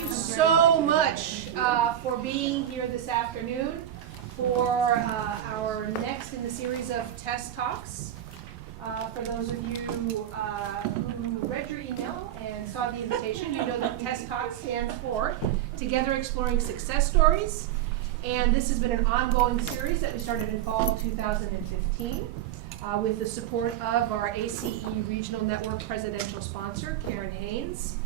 you so much for being here this afternoon for our next in the series of TESS Talks. For those of you who read your email and saw the invitation, you know that TESS Talk stands for Together Exploring Success Stories. And this has been an ongoing series that we started in fall 2015 with the support of our ACE Regional Network presidential sponsor, Karen Haynes.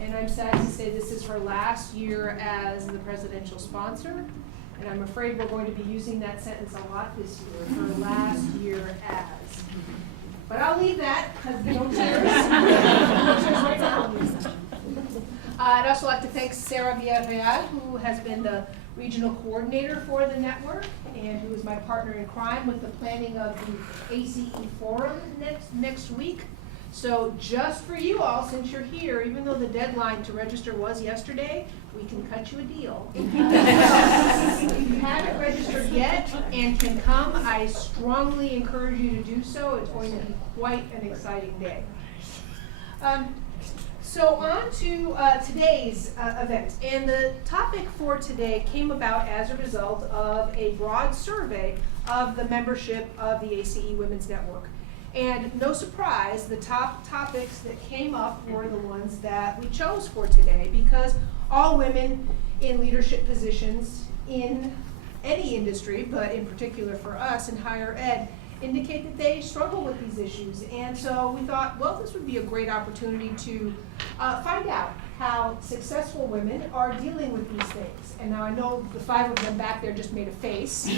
And I'm sad to say this is her last year as the presidential sponsor. And I'm afraid we're going to be using that sentence a lot this year, her last year as. But I'll leave that, because no tears. No tears right now. I'd also like to thank Sara, who has been the regional coordinator for the network and who is my partner in crime with the planning of the ACE Forum next week. So just for you all, since you're here, even though the deadline to register was yesterday, we can cut you a deal. If you haven't registered yet and can come, I strongly encourage you to do so. It's going to be quite an exciting day. So on to today's event. And the topic for today came about as a result of a broad survey of the membership of the ACE Women's Network. And no surprise, the top topics that came up were the ones that we chose for today, because all women in leadership positions in any industry, but in particular for us in higher ed, indicate that they struggle with these issues. And so we thought, well, this would be a great opportunity to find out how successful women are dealing with these things. And now I know the five of them back there just made a face.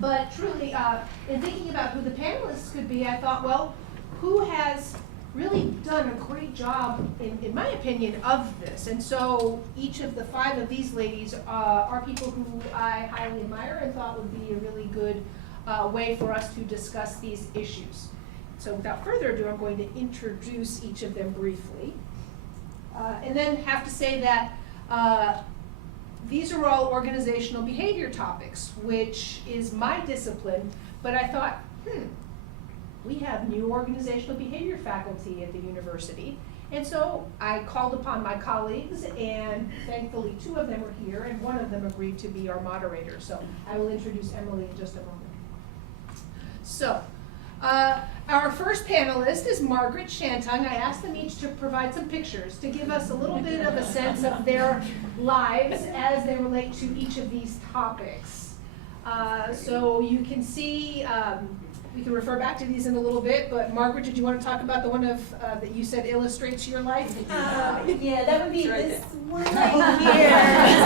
But truly, in thinking about who the panelists could be, I thought, well, who has really done a great job, in my opinion, of this? And so each of the five of these ladies are people who I highly admire and thought would be a really good way for us to discuss these issues. So without further ado, I'm going to introduce each of them briefly. And then have to say that these are all organizational behavior topics, which is my discipline, but I thought, we have new organizational behavior faculty at the university. And so I called upon my colleagues, and thankfully two of them are here, and one of them agreed to be our moderator. So I will introduce Emily in just a moment. So, our first panelist is Margaret Shantung. I asked them each to provide some pictures to give us a little bit of a sense of their lives as they relate to each of these topics. So you can see, we can refer back to these in a little bit, but Margaret, did you want to talk about the one of that you said illustrates your life? Yeah, that would be this one right here.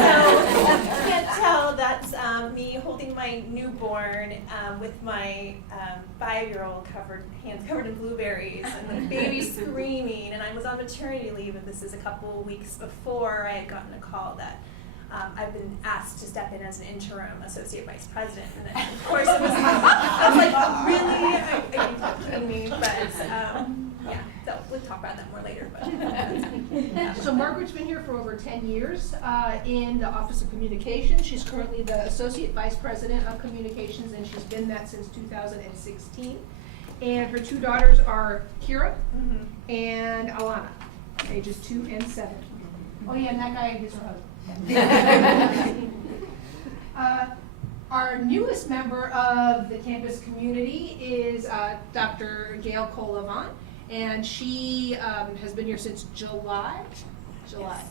So you can't tell that's me holding my newborn with my 5-year-old hands covered in blueberries, and the baby screaming. And I was on maternity leave, and this is a couple weeks before I had gotten a call that I've been asked to step in as an interim associate vice president, and then, of course it was, I was like, really? Are you kidding me? But yeah, so we'll talk about that more later. But So Margaret's been here for over 10 years in the Office of Communications. She's currently the associate vice president of communications, and she's been that since 2016. And her two daughters are Kira and Alana, ages 2 and 7. Oh yeah, and that guy is her husband. Our newest member of the campus community is Dr. Gail Colavant, and she has been here since July, Yes.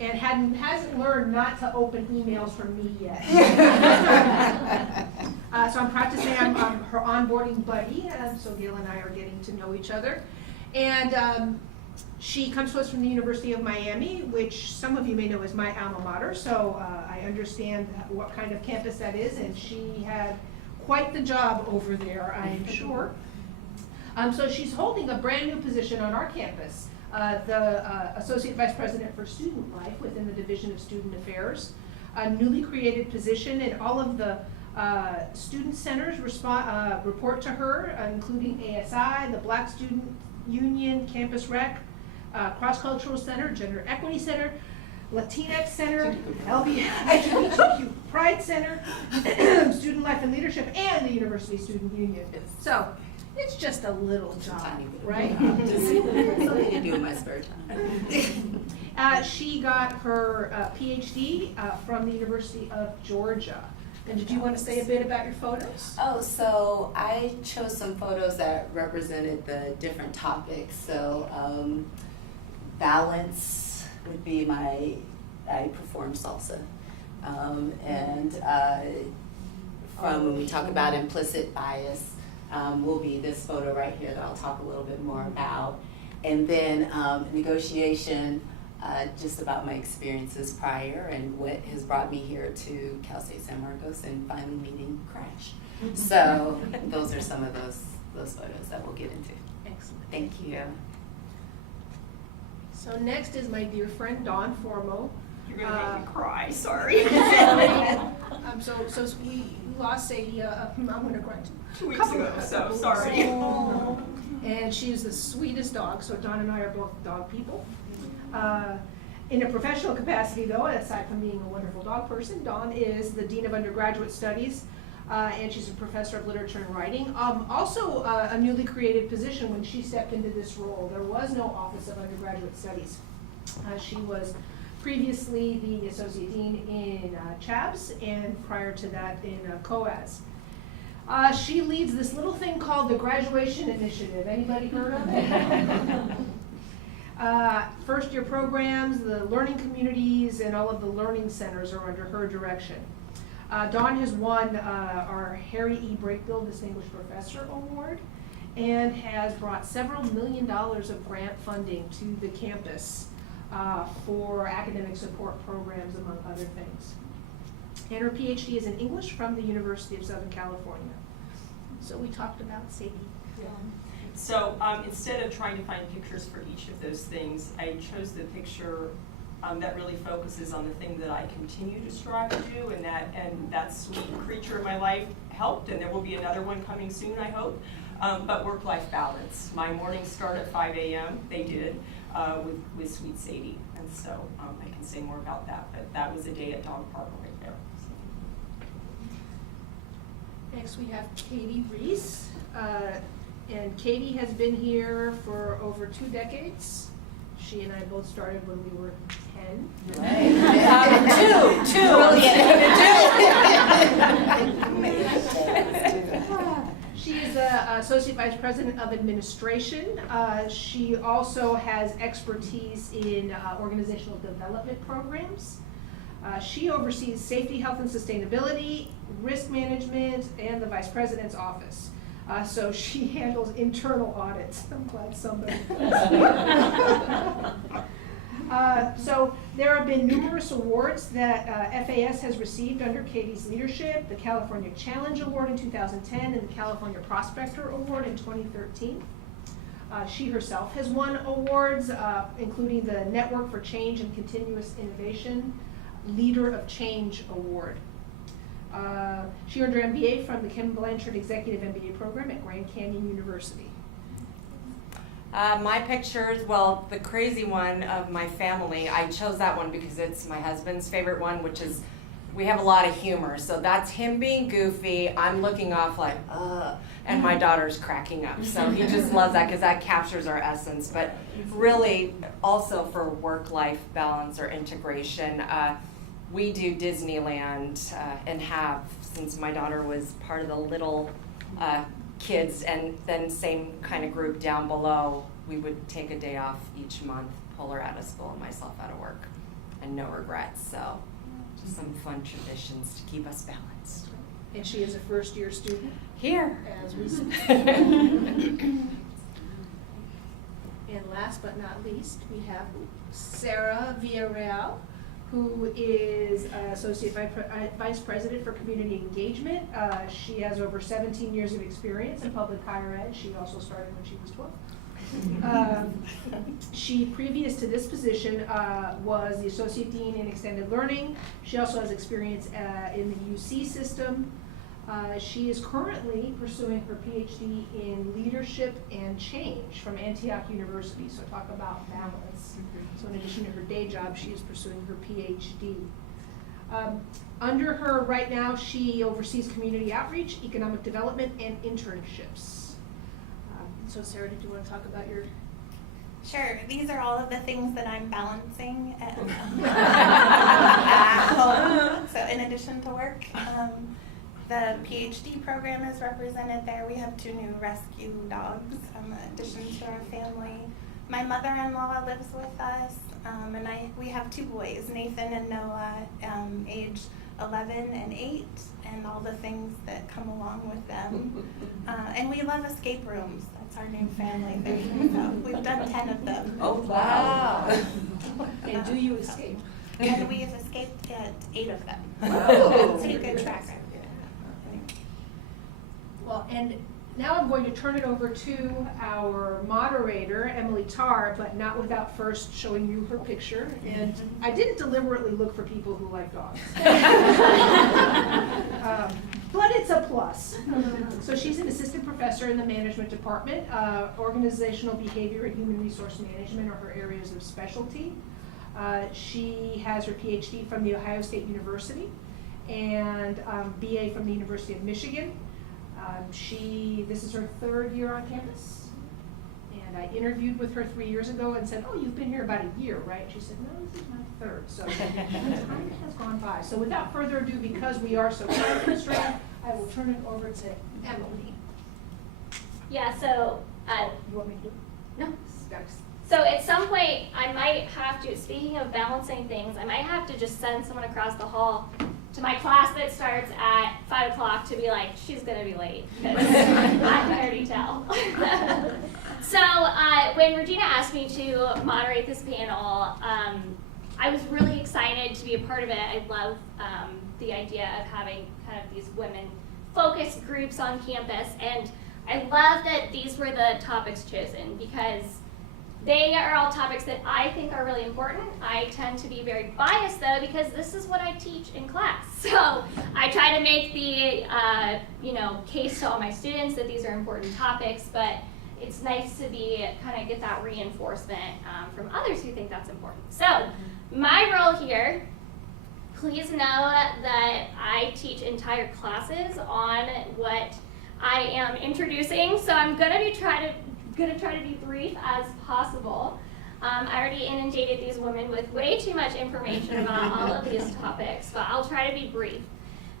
and hasn't learned not to open emails from me yet. So I'm proud to say I'm her onboarding buddy, so Gail and I are getting to know each other. And she comes to us from the University of Miami, which some of you may know is my alma mater, so I understand what kind of campus that is, and she had quite the job over there, I'm sure. So she's holding a brand new position on our campus, the Associate Vice President for Student Life within the Division of Student Affairs, a newly created position, and all of the student centers report to her, including ASI, the Black Student Union, Campus Rec, Cross-Cultural Center, Gender Equity Center, Latinx Center, LGBTQ Pride Center, Student Life and Leadership, and the University Student Union. So it's just a little job, right? Just something to do in my spare time. She got her PhD from the University of Georgia. And did you want to say a bit about your photos? Oh, so I chose some photos that represented the different topics. So balance would be I perform salsa. From when we talk about implicit bias, will be this photo right here that I'll talk a little bit more about. And then negotiation, just about my experiences prior and what has brought me here to Cal State San Marcos and finally meeting Crash. So those are some of those photos that we'll get into. Excellent. Thank you. So next is my dear friend Dawn Formo. You're gonna make me cry, sorry. So we lost Sadie, I'm gonna cry too. 2 weeks ago, so sorry. And she is the sweetest dog, so Dawn and I are both dog people. In a professional capacity though, aside from being a wonderful dog person, Dawn is the Dean of Undergraduate Studies, and she's a professor of literature and writing. Also a newly created position when she stepped into this role. There was no Office of Undergraduate Studies. She was previously the Associate Dean in CHABS, and prior to that in COAS. She leads this little thing called the Graduation Initiative. Anybody heard of it? First year programs, the learning communities, and all of the learning centers are under her direction. Dawn has won our Harry E. Brakebill Distinguished Professor Award and has brought several $1 million of grant funding to the campus for academic support programs, among other things. And her PhD is in English from the University of Southern California. So we talked about Sadie. Yeah. So instead of trying to find pictures for each of those things, I chose the picture that really focuses on the thing that I continue to strive to do, and that sweet creature in my life helped, and there will be another one coming soon, I hope. But work-life balance. My mornings start at 5 a.m. They did with Sweet Sadie, and so I can say more about that. But that was a day at Dog Park right there. Next we have Katie Reese. And Katie has been here for over 2 decades. She and I both started when we were 10. Two. She is the Associate Vice President of Administration. She also has expertise in organizational development programs. She oversees safety, health, and sustainability, risk management, and the Vice President's office. So she handles internal audits. I'm glad somebody does. So there have been numerous awards that FAS has received under Katie's leadership: the California Challenge Award in 2010 and the California Prospector Award in 2013. She herself has won awards, including the Network for Change and Continuous Innovation Leader of Change Award. She earned her MBA from the Kim Blanchard Executive MBA program at Grand Canyon University. My pictures, well, the crazy one of my family, I chose that one because it's my husband's favorite one, which is, we have a lot of humor. So that's him being goofy, I'm looking off like, and my daughter's cracking up. So he just loves that because that captures our essence. But really, also for work-life balance or integration, we do Disneyland and have, since my daughter was part of the little kids, and then same kind of group down below, we would take a day off each month, pull her out of school and myself out of work, and no regrets. So just some fun traditions to keep us balanced. And she is a first-year student. Here. As we said. And last but not least, we have Sara Villarreal, who is Associate Vice President for Community Engagement. She has over 17 years of experience in public higher ed. She also started when she was 12. She, previous to this position, was the Associate Dean in Extended Learning. She also has experience in the UC system. She is currently pursuing her PhD in Leadership and Change from Antioch University, so talk about balance. So in addition to her day job, she is pursuing her PhD. Under her right now, she oversees community outreach, economic development, and internships. So Sara, did you want to talk about your Sure. These are all of the things that I'm balancing at home. So in addition to work, the PhD program is represented there. We have 2 new rescue dogs in addition to our family. My mother-in-law lives with us, and we have 2 boys, Nathan and Noah, age 11 and 8, and all the things that come along with them. And we love escape rooms. That's our new family thing. So we've done 10 of them. Oh, wow. And do you escape? And we have escaped at 8 of them. Wow. Pretty good track record. Well, and now I'm going to turn it over to our moderator, Emily Tarr, but not without first showing you her picture. And I didn't deliberately look for people who like dogs. But it's a plus. So she's an assistant professor in the management department. Organizational behavior and human resource management are her areas of specialty. She has her PhD from The Ohio State University and BA from the University of Michigan. This is her 3rd year on campus, and I interviewed with her 3 years ago and said, "Oh, you've been here about a year, right?" She said, "No, this is my 3rd." So time has gone by. So without further ado, because we are so time constrained, I will turn it over to Emily. Yeah, so, You want me to? no. Thanks. So at some point, I might have to, speaking of balancing things, I might have to just send someone across the hall to my class that starts at 5 o'clock to be like, she's gonna be late, because I can already tell. So when Regina asked me to moderate this panel, I was really excited to be a part of it. I love the idea of having kind of these women-focused groups on campus, and I love that these were the topics chosen, because they are all topics that I think are really important. I tend to be very biased though, because this is what I teach in class. So I try to make the case to all my students that these are important topics, but it's nice to kind of get that reinforcement from others who think that's important. So my role here, please know that I teach entire classes on what I am introducing. So I'm gonna try to be brief as possible. I already inundated these women with way too much information about all of these topics, but I'll try to be brief.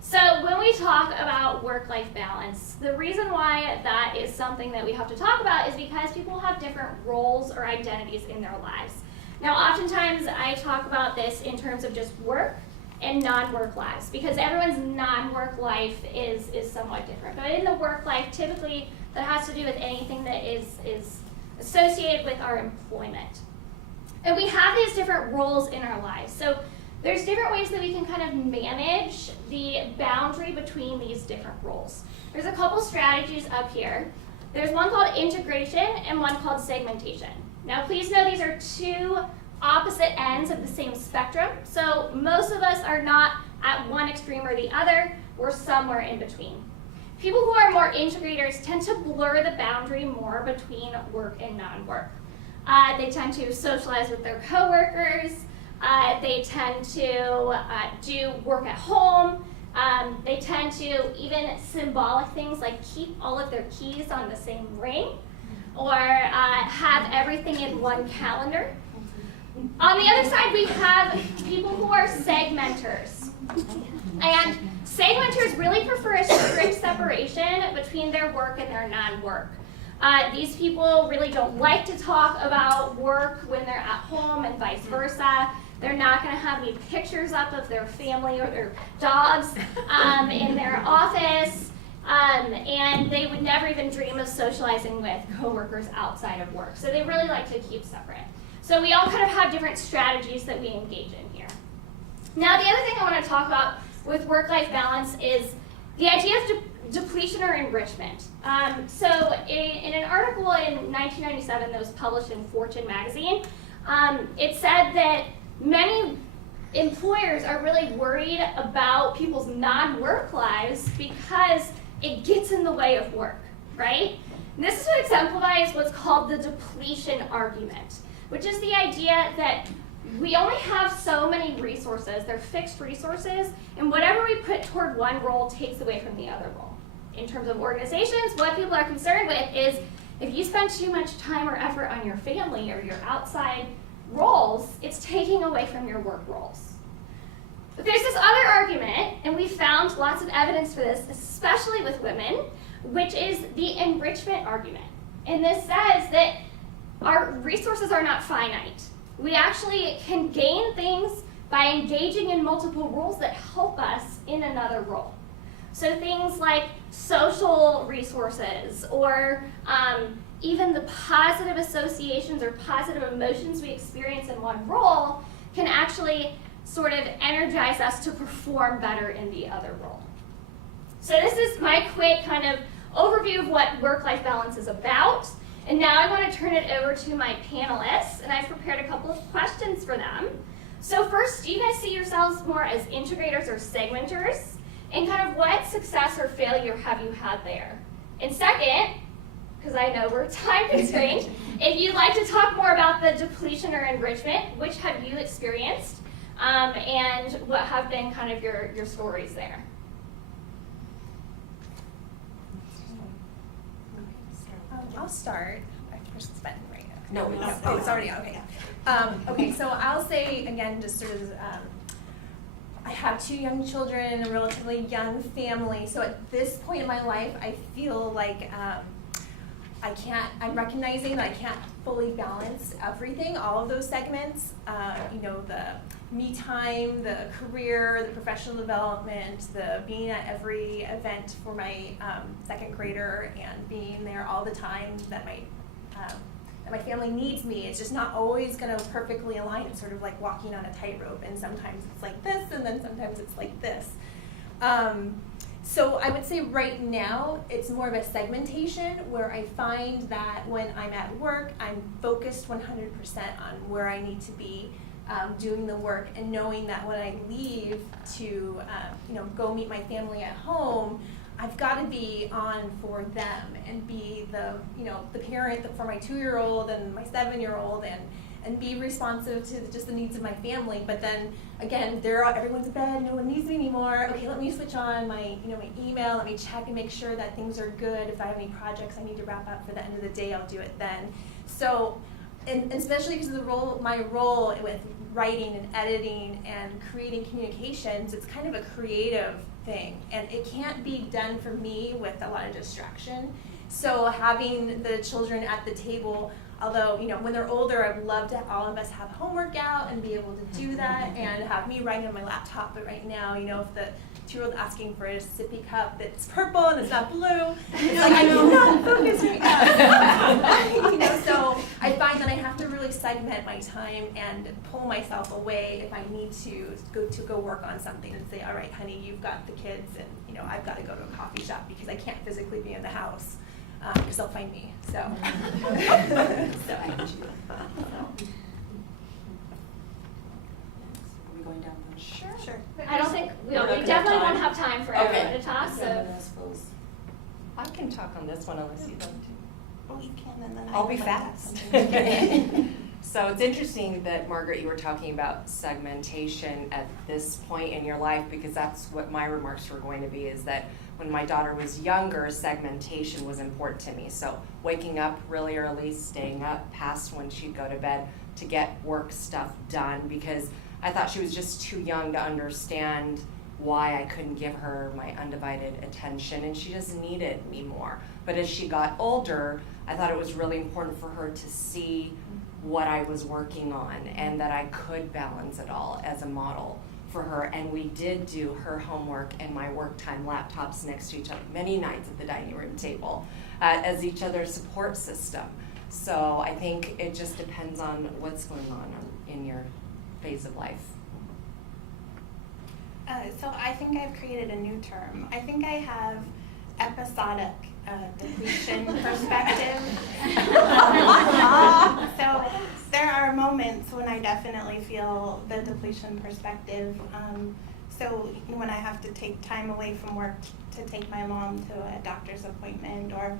So when we talk about work-life balance, the reason why that is something that we have to talk about is because people have different roles or identities in their lives. Now, oftentimes I talk about this in terms of just work and non-work lives, because everyone's non-work life is somewhat different. But in the work life, typically that has to do with anything that is associated with our employment. And we have these different roles in our lives. So there's different ways that we can kind of manage the boundary between these different roles. There's a couple strategies up here. There's one called integration and one called segmentation. Now please know these are 2 opposite ends of the same spectrum. So most of us are not at one extreme or the other. We're somewhere in between. People who are more integrators tend to blur the boundary more between work and non-work. They tend to socialize with their coworkers. They tend to do work at home. They tend to even symbolic things like keep all of their keys on the same ring, or have everything in one calendar. On the other side, we have people who are segmenters. And segmenters really prefer a strict separation between their work and their non-work. These people really don't like to talk about work when they're at home and vice versa. They're not going to have any pictures up of their family or their dogs in their office. And they would never even dream of socializing with coworkers outside of work. So they really like to keep separate. So we all kind of have different strategies that we engage in here. Now the other thing I want to talk about with work-life balance is the idea of depletion or enrichment. So in an article in 1997 that was published in Fortune magazine, it said that many employers are really worried about people's non-work lives because it gets in the way of work, right? And this is what exemplifies what's called the depletion argument, which is the idea that we only have so many resources, they're fixed resources, and whatever we put toward one role takes away from the other role. In terms of organizations, what people are concerned with is if you spend too much time or effort on your family or your outside roles, it's taking away from your work roles. But there's this other argument, and we found lots of evidence for this, especially with women, which is the enrichment argument. And this says that our resources are not finite. We actually can gain things by engaging in multiple roles that help us in another role. So things like social resources, or even the positive associations or positive emotions we experience in one role can actually sort of energize us to perform better in the other role. So this is my quick kind of overview of what work-life balance is about. And now I want to turn it over to my panelists, and I've prepared a couple of questions for them. So first, do you guys see yourselves more as integrators or segmenters? And kind of what success or failure have you had there? And second, because I know we're time constrained, if you'd like to talk more about the depletion or enrichment, which have you experienced? And what have been kind of your stories there? I'll start. I push this button right now. No, it's- Oh, it's already okay. Okay, so I'll say again, just sort of, I have 2 young children and a relatively young family. So at this point in my life, I feel like I'm recognizing that I can't fully balance everything, all of those segments. The me time, the career, the professional development, the being at every event for my second grader and being there all the time that my family needs me. It's just not always going to perfectly align. It's sort of like walking on a tightrope, and sometimes it's like this, and then sometimes it's like this. So I would say right now it's more of a segmentation where I find that when I'm at work, I'm focused 100% on where I need to be doing the work, and knowing that when I leave to go meet my family at home, I've got to be on for them and be the parent for my 2-year-old and my 7-year-old and be responsive to just the needs of my family. But then again, everyone's in bed, no one needs me anymore. Okay, let me switch on my my email, let me check and make sure that things are good. If I have any projects I need to wrap up for the end of the day, I'll do it then. So, and especially because of my role with writing and editing and creating communications, it's kind of a creative thing, and it can't be done for me with a lot of distraction. So having the children at the table, although when they're older, I'd love to all of us have homework out and be able to do that and have me writing on my laptop. But right now, if the 2-year-old asking for a sippy cup that's purple and it's not blue, it's like I cannot focus right now. So I find that I have to really segment my time and pull myself away if I need to go work on something and say, all right, honey, you've got the kids, and I've got to go to a coffee shop because I can't physically be in the house because they'll find me. So. Going down the Sure. I don't think we definitely won't have time for everyone to talk. So I can talk on this one unless you don't. Oh, you can, and then I'll be fast. So it's interesting that, Margaret, you were talking about segmentation at this point in your life, because that's what my remarks were going to be, is that when my daughter was younger, segmentation was important to me. So waking up really early, staying up past when she'd go to bed to get work stuff done, because I thought she was just too young to understand why I couldn't give her my undivided attention, and she just needed me more. But as she got older, I thought it was really important for her to see what I was working on and that I could balance it all as a model for her. And we did do her homework and my work time laptops next to each other many nights at the dining room table as each other's support system. So I think it just depends on what's going on in your phase of life. So I think I've created a new term. I think I have episodic depletion perspective. So there are moments when I definitely feel the depletion perspective. So when I have to take time away from work to take my mom to a doctor's appointment, or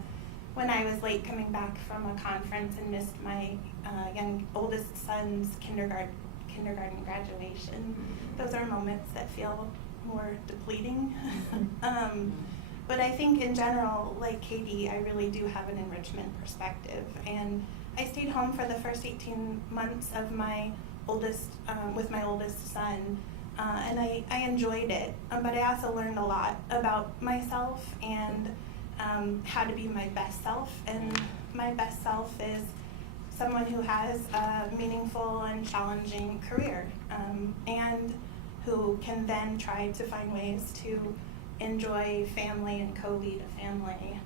when I was late coming back from a conference and missed my oldest son's kindergarten graduation. Those are moments that feel more depleting. But I think in general, like Katie, I really do have an enrichment perspective. And I stayed home for the first 18 months of my oldest, with my oldest son. And I enjoyed it, but I also learned a lot about myself and how to be my best self. And my best self is someone who has a meaningful and challenging career, and who can then try to find ways to enjoy family and co-lead a family.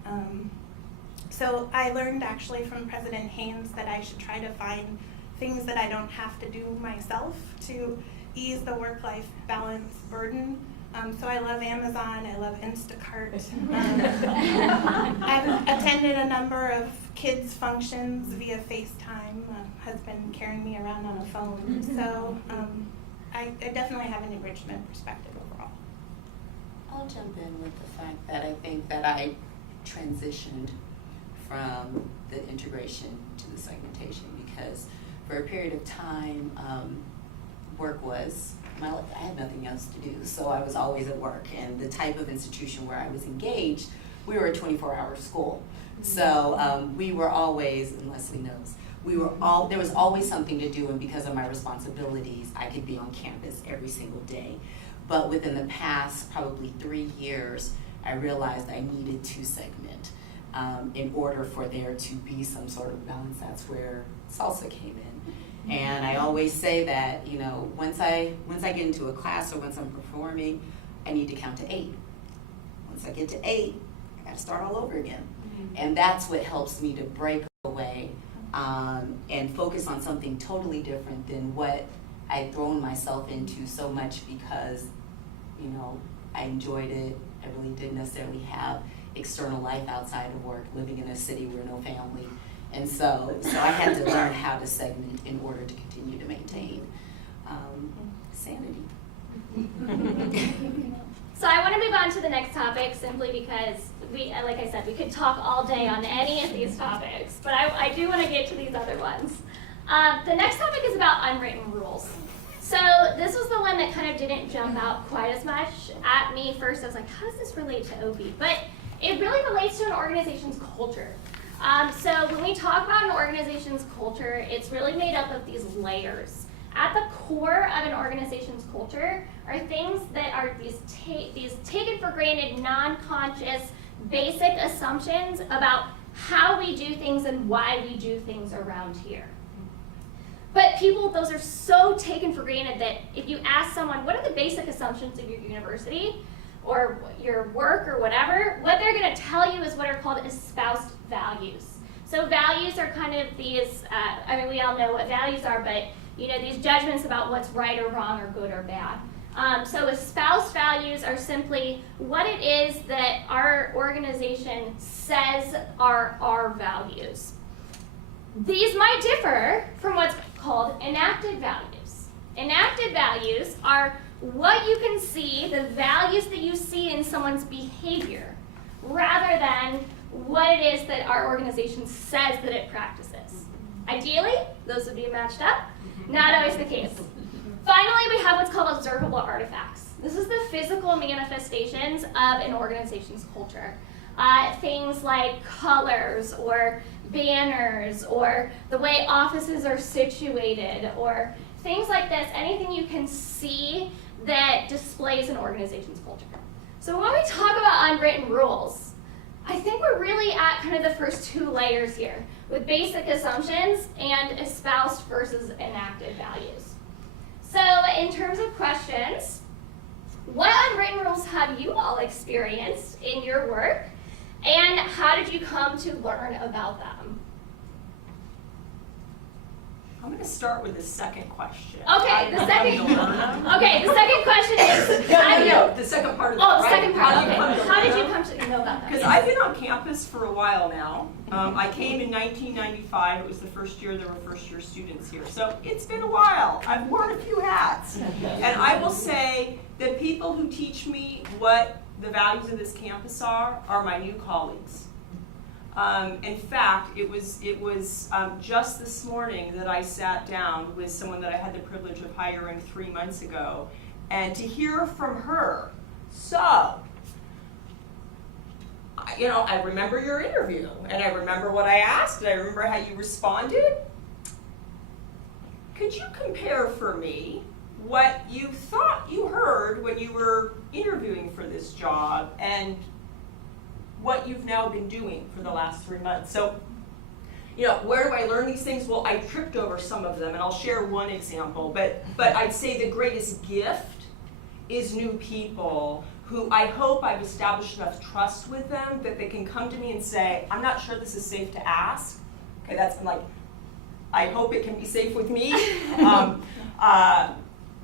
So I learned actually from President Haynes that I should try to find things that I don't have to do myself to ease the work-life balance burden. So I love Amazon, I love Instacart. I've attended a number of kids' functions via FaceTime. Has been carrying me around on a phone. So I definitely have an enrichment perspective overall. I'll jump in with the fact that I think that I transitioned from the integration to the segmentation because for a period of time, work was my life. I had nothing else to do, so I was always at work. And the type of institution where I was engaged, we were a 24-hour school. So we were always, and Leslie knows, there was always something to do, and because of my responsibilities, I could be on campus every single day. But within the past probably 3 years, I realized I needed to segment in order for there to be some sort of balance. That's where salsa came in. And I always say that, you know, once I get into a class or once I'm performing, I need to count to 8. Once I get to 8, I got to start all over again. And that's what helps me to break away and focus on something totally different than what I'd thrown myself into so much because, you know, I enjoyed it. I really didn't necessarily have external life outside of work, living in a city where no family. And so I had to learn how to segment in order to continue to maintain sanity. So I want to move on to the next topic simply because like I said, we could talk all day on any of these topics, but I do want to get to these other ones. The next topic is about unwritten rules. So this was the one that kind of didn't jump out quite as much at me first. I was like, how does this relate to OB? But it really relates to an organization's culture. So when we talk about an organization's culture, it's really made up of these layers. At the core of an organization's culture are things that are these taken for granted, non-conscious, basic assumptions about how we do things and why we do things around here. But people, those are so taken for granted that if you ask someone, what are the basic assumptions of your university or your work or whatever, what they're going to tell you is what are called espoused values. So values are kind of these, we all know what values are, but these judgments about what's right or wrong or good or bad. So espoused values are simply what it is that our organization says are our values. These might differ from what's called enacted values. Enacted values are what you can see, the values that you see in someone's behavior, rather than what it is that our organization says that it practices. Ideally, those would be matched up. Not always the case. Finally, we have what's called observable artifacts. This is the physical manifestations of an organization's culture. Things like colors or banners or the way offices are situated or things like this, anything you can see that displays an organization's culture. So when we talk about unwritten rules, I think we're really at kind of the first 2 layers here with basic assumptions and espoused versus enacted values. So in terms of questions, what unwritten rules have you all experienced in your work, and how did you come to learn about them? I'm going to start with the second question. Okay, the second question is, No, the second part of that. the second part, okay. How did you come to know about that? Because I've been on campus for a while now. I came in 1995. It was the first year there were first-year students here. So it's been a while. I've worn a few hats. And I will say that people who teach me what the values of this campus are my new colleagues. In fact, it was just this morning that I sat down with someone that I had the privilege of hiring 3 months ago, and to hear from her, so I remember your interview, and I remember what I asked, and I remember how you responded. Could you compare for me what you thought you heard when you were interviewing for this job and what you've now been doing for the last 3 months? So, where do I learn these things? Well, I tripped over some of them, and I'll share one example, but I'd say the greatest gift is new people who I hope I've established enough trust with them that they can come to me and say, I'm not sure this is safe to ask. Okay, that's like, I hope it can be safe with me,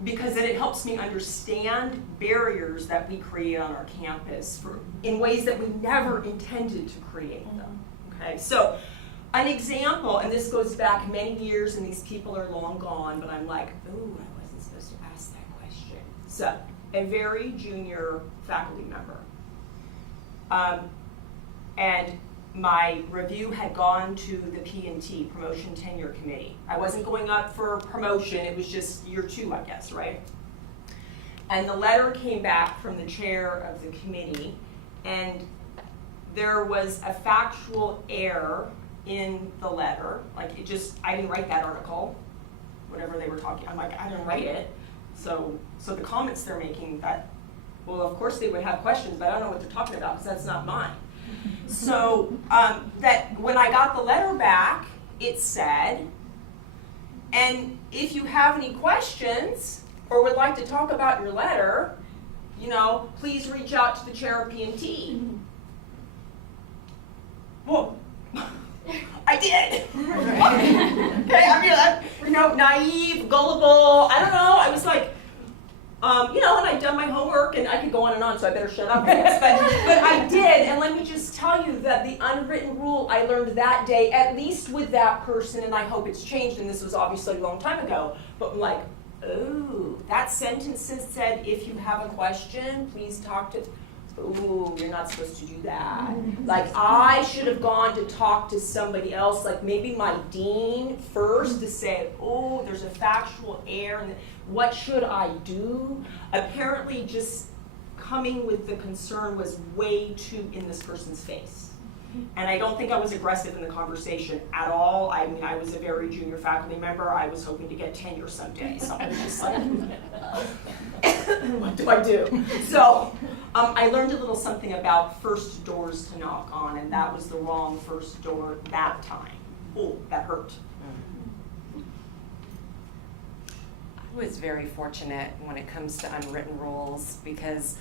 because then it helps me understand barriers that we create on our campus in ways that we never intended to create them. Okay, so an example, and this goes back many years, and these people are long gone, but I'm like, ooh, I wasn't supposed to ask that question. So, a very junior faculty member, and my review had gone to the P&T, Promotion Tenure Committee. I wasn't going up for promotion, it was just year 2, I guess, right? And the letter came back from the chair of the committee, and there was a factual error in the letter. Like, I didn't write that article, whatever they were talking. I'm like, I didn't write it. So the comments they're making, that, well, of course they would have questions, but I don't know what they're talking about because that's not mine. So that when I got the letter back, it said, and if you have any questions or would like to talk about your letter, please reach out to the chair of P&T. Well, I did. Okay, I mean, naive, gullible, I don't know. I was like, and I'd done my homework, and I could go on and on, so I better shut up, I guess. But I did, and let me just tell you that the unwritten rule I learned that day, at least with that person, and I hope it's changed, and this was obviously a long time ago, but I'm like, ooh, that sentence said, if you have a question, please talk to, ooh, you're not supposed to do that. Like, I should have gone to talk to somebody else, like maybe my dean first, to say, oh, there's a factual error, and what should I do? Apparently just coming with the concern was way too in this person's face. And I don't think I was aggressive in the conversation at all. I mean, I was a very junior faculty member. I was hoping to get tenure someday. So I was just like, what do I do? So I learned a little something about first doors to knock on, and that was the wrong first door that time. Oh, that hurt. I was very fortunate when it comes to unwritten rules because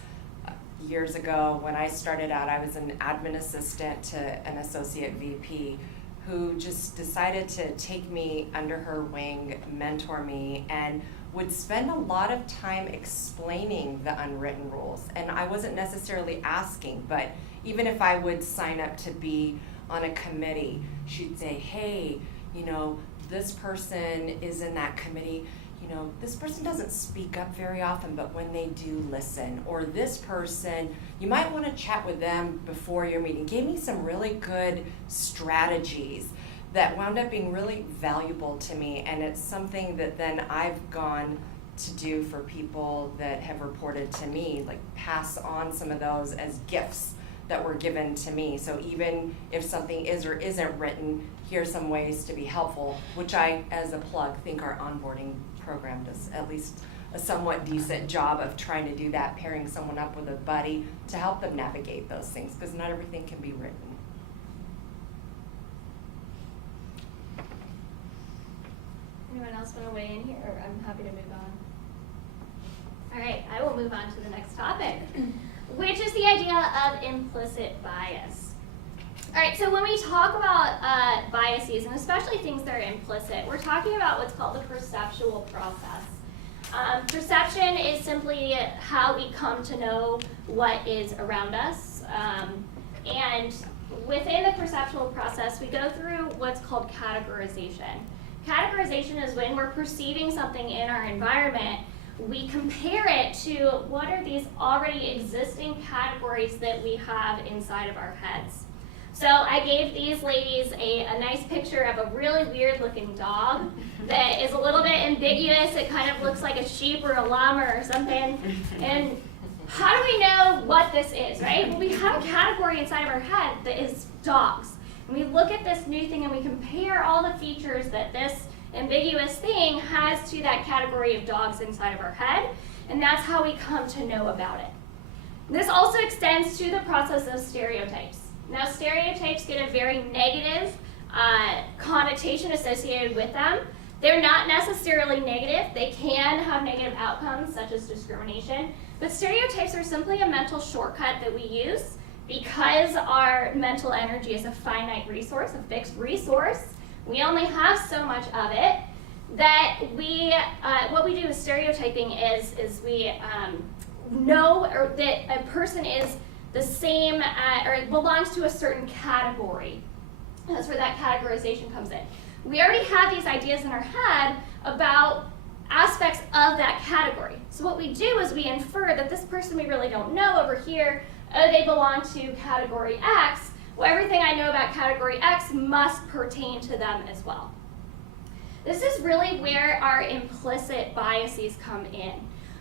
years ago when I started out, I was an admin assistant to an associate VP who just decided to take me under her wing, mentor me, and would spend a lot of time explaining the unwritten rules. And I wasn't necessarily asking, but even if I would sign up to be on a committee, she'd say, hey, this person is in that committee. This person doesn't speak up very often, but when they do, listen. Or this person, you might want to chat with them before your meeting. Gave me some really good strategies that wound up being really valuable to me, and it's something that then I've gone to do for people that have reported to me, like pass on some of those as gifts that were given to me. So even if something is or isn't written, here's some ways to be helpful, which I, as a plug, think our onboarding program does at least a somewhat decent job of trying to do that, pairing someone up with a buddy to help them navigate those things, because not everything can be written. Anyone else want to weigh in here, or I'm happy to move on? All right, I will move on to the next topic, which is the idea of implicit bias. All right, so when we talk about biases, and especially things that are implicit, we're talking about what's called the perceptual process. Perception is simply how we come to know what is around us. And within the perceptual process, we go through what's called categorization. Categorization is when we're perceiving something in our environment, we compare it to what are these already existing categories that we have inside of our heads. So I gave these ladies a nice picture of a really weird looking dog that is a little bit ambiguous. It kind of looks like a sheep or a llama or something. And how do we know what this is, right? Well, we have a category inside of our head that is dogs. And we look at this new thing and we compare all the features that this ambiguous thing has to that category of dogs inside of our head, and that's how we come to know about it. This also extends to the process of stereotypes. Now, stereotypes get a very negative connotation associated with them. They're not necessarily negative. They can have negative outcomes, such as discrimination, but stereotypes are simply a mental shortcut that we use because our mental energy is a finite resource, a fixed resource. We only have so much of it that what we do with stereotyping is we know or that a person is the same or belongs to a certain category. That's where that categorization comes in. We already have these ideas in our head about aspects of that category. So what we do is we infer that this person we really don't know over here, oh, they belong to category X. Well, everything I know about category X must pertain to them as well. This is really where our implicit biases come in.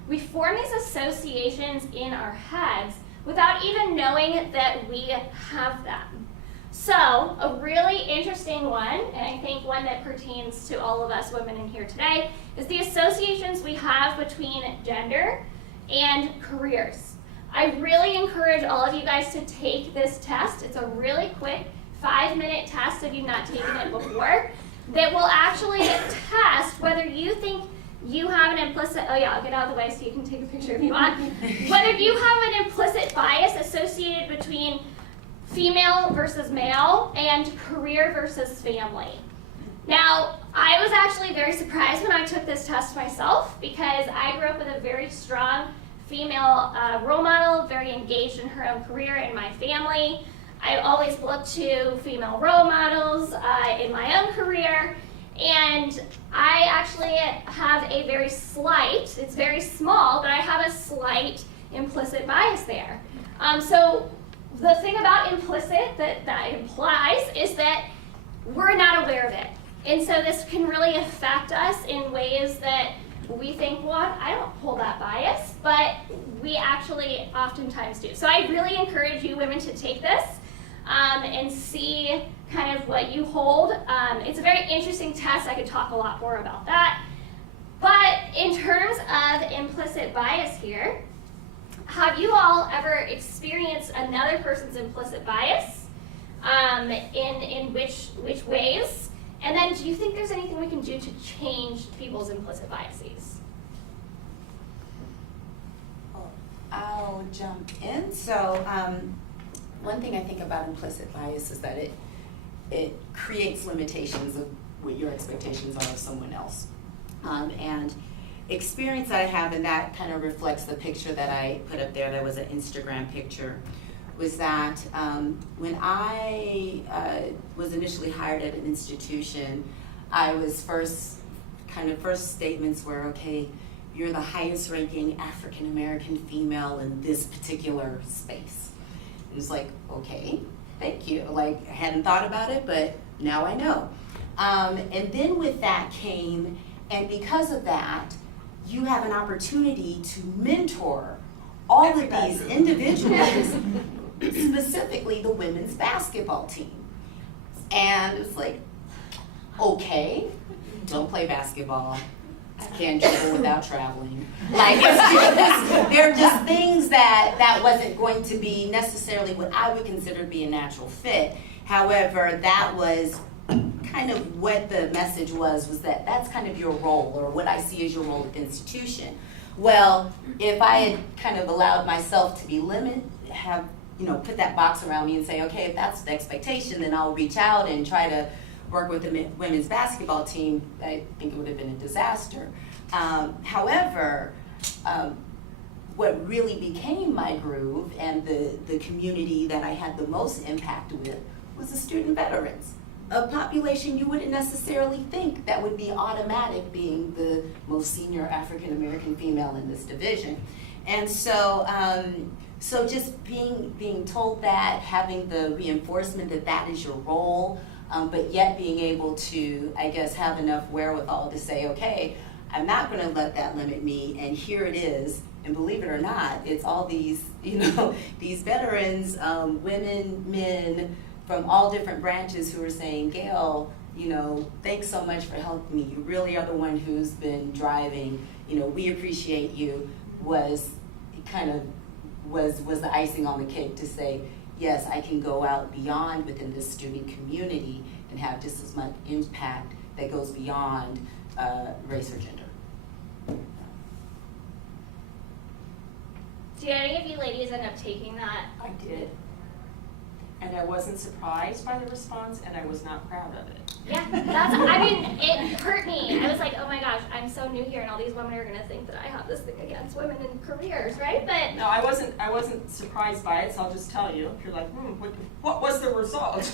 We form these associations in our heads without even knowing that we have them. So, a really interesting one, and I think one that pertains to all of us women in here today, is the associations we have between gender and careers. I really encourage all of you guys to take this test. It's a really quick 5-minute test if you've not taken it before that will actually test whether you think you have an implicit, oh yeah, I'll get out of the way so you can take a picture if you want, whether you have an implicit bias associated between female versus male and career versus family. Now, I was actually very surprised when I took this test myself because I grew up with a very strong female role model, very engaged in her own career in my family. I always looked to female role models in my own career, and I actually have a very slight, it's very small, but I have a slight implicit bias there. So the thing about implicit that implies is that we're not aware of it. And so this can really affect us in ways that we think, well, I don't hold that bias, but we actually oftentimes do. So I really encourage you women to take this and see kind of what you hold. It's a very interesting test. I could talk a lot more about that. But in terms of implicit bias here, have you all ever experienced another person's implicit bias? In which ways? And then do you think there's anything we can do to change people's implicit biases? I'll jump in. So one thing I think about implicit bias is that it creates limitations of what your expectations are of someone else. And experience that I have, and that kind of reflects the picture that I put up there, that was an Instagram picture, was that when I was initially hired at an institution, I was first statements were, okay, you're the highest ranking African American female in this particular space. It was like, okay, thank you. Like, I hadn't thought about it, but now I know. And then with that came, and because of that, you have an opportunity to mentor all of these individuals, specifically the women's basketball team. And it's like, okay, don't play basketball. Can't dribble without traveling. Like, there are just things that wasn't going to be necessarily what I would consider to be a natural fit. However, that was kind of what the message was that that's kind of your role, or what I see as your role at the institution. Well, if I had kind of allowed myself to be limited, put that box around me and say, okay, if that's the expectation, then I'll reach out and try to work with the women's basketball team, I think it would have been a disaster. However, what really became my groove and the community that I had the most impact with was the student veterans, a population you wouldn't necessarily think that would be automatic, being the most senior African American female in this division. And so, so just being told that, having the reinforcement that that is your role, but yet being able to, I guess, have enough wherewithal to say, okay, I'm not going to let that limit me, and here it is, And believe it or not, it's all these, these veterans, women, men, from all different branches who are saying, Gail, thanks so much for helping me. You really are the one who's been driving. We appreciate you. Was the icing on the cake to say, yes, I can go out beyond within this student community and have just as much impact that goes beyond race or gender. Did any of you ladies end up taking that? I did. And I wasn't surprised by the response, and I was not proud of it. Yeah, it hurt me. I was like, oh my gosh, I'm so new here, and all these women are gonna think that I have this thing against women in careers, right? But no, I wasn't surprised by it, so I'll just tell you. If you're like, what was the result?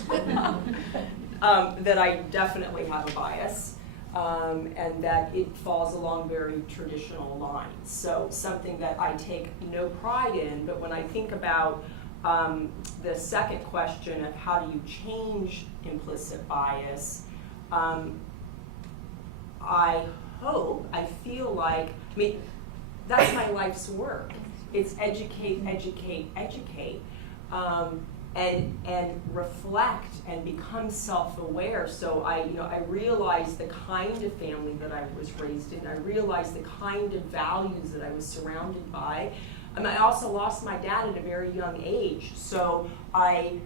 That I definitely have a bias, and that it falls along very traditional lines. So something that I take no pride in, but when I think about the second question of how do you change implicit bias, I feel like, that's my life's work. It's educate, and reflect and become self-aware. So I realized the kind of family that I was raised in. I realized the kind of values that I was surrounded by. And I also lost my dad at a very young age. So I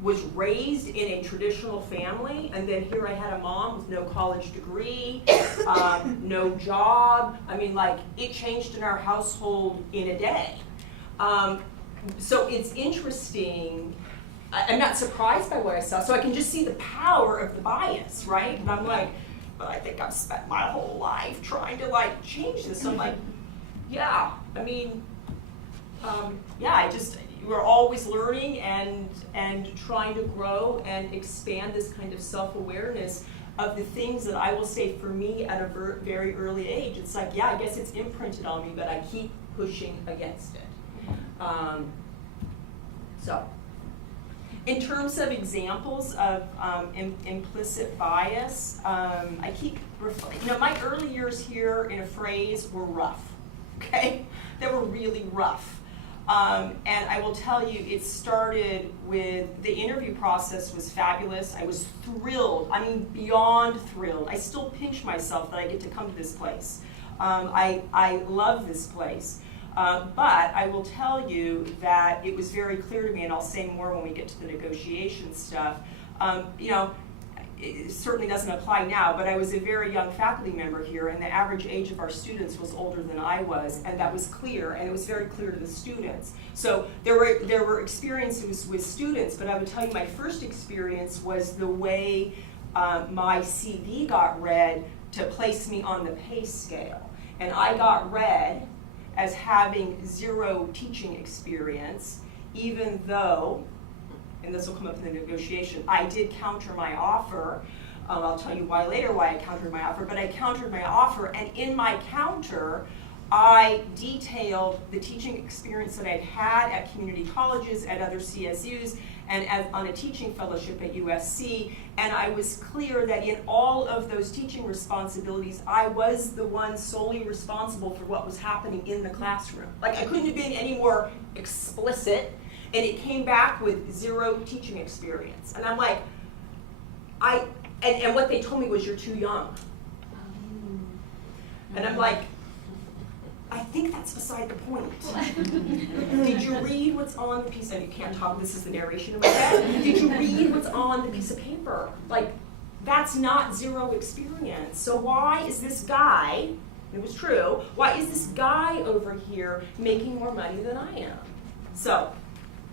was raised in a traditional family, and then here I had a mom with no college degree, no job. It changed in our household in a day. So it's interesting. I'm not surprised by what I saw. So I can just see the power of the bias, right? And I'm like, but I think I've spent my whole life trying to change this. So I'm like, yeah, we're always learning and trying to grow and expand this kind of self-awareness of the things that I will say for me at a very early age. It's like, yeah, I guess it's imprinted on me, but I keep pushing against it. So, in terms of examples of implicit bias, I keep my early years here in a phrase were rough. Okay, they were really rough. And I will tell you, it started with the interview process was fabulous. I was thrilled, beyond thrilled. I still pinch myself that I get to come to this place. I love this place. But I will tell you that it was very clear to me, and I'll say more when we get to the negotiation stuff. It certainly doesn't apply now, but I was a very young faculty member here, and the average age of our students was older than I was, and that was clear, and it was very clear to the students. So there were experiences with students, but I would tell you my first experience was the way my CV got read to place me on the pay scale. And I got read as having 0 teaching experience, even though, and this will come up in the negotiation, I did counter my offer. I'll tell you why I countered my offer, but I countered my offer, and in my counter, I detailed the teaching experience that I'd had at community colleges, at other CSUs, and on a teaching fellowship at USC, and I was clear that in all of those teaching responsibilities, I was the one solely responsible for what was happening in the classroom. I couldn't have been any more explicit, and it came back with 0 teaching experience. And I'm like, and what they told me was, you're too young. And I'm like, I think that's beside the point. Did you read what's on the piece of, you can't talk, this is the narration in my head. Did you read what's on the piece of paper? That's not 0 experience. So why is this guy, it was true, why is this guy over here making more money than I am? So,